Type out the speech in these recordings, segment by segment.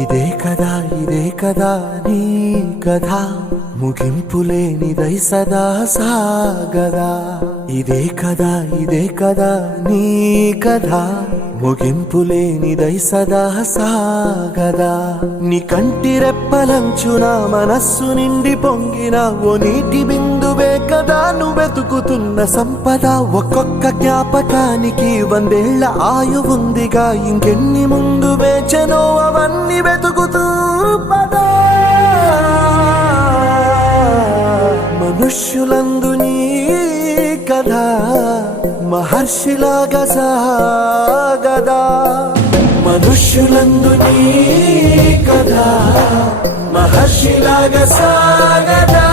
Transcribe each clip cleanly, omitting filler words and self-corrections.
ఇదే కదా నీ కథ ముగింపులేనిదై సదా సాగదా. ఇదే కదా నీ కథ ముగింపులేనిదై సదా సాగదా. నీ కంటి రెప్పలంచున మనస్సు నిండి పొంగిన ఓ నీటి బిందువే కదా నువ్వెతుకుతున్న సంపద. ఒక్కొక్క జ్ఞాపకానికి 100 ఏళ్ల ఆయువుందిగా, ఇంకెన్ని ముందు వేచనో అవన్నీ వెతుకుతూ పదా. మనుష్యులందు నీ కథ మహర్షిలాగా సాగదా. మనుష్యులందు నీ కథ మహర్షిలాగా సాగదా.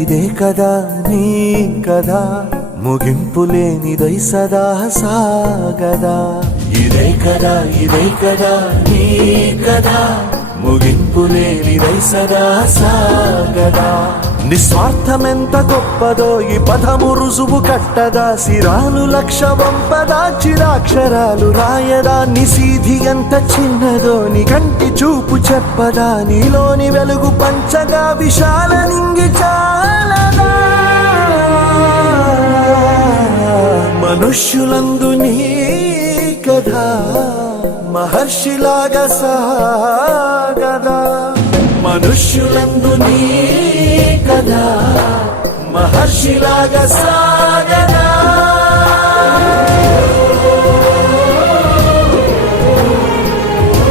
ఇదే కదా నీ కథ ముగింపులేనిదై సదా సాగదా. ఇదే కదా నీ కథ ముగింపులేనిదై సదా సాగదా. నిస్వార్థమెంత గొప్పదో ఈ పదము రుజువు కట్టదా. సిరాలు లక్ష వంపదా, చిరాక్షరాలు రాయదా. నిశీధి ఎంత చిన్నదో నీ కంటి చూపు చెప్పదా. నీలోని వెలుగు పంచగా విశాల నింగి చాలదా. మనుష్యులందు నీ కథ మహర్షిలాగా సాగదా. మనుష్యులందు నీ కథ మహర్షిలాగా సాగదా.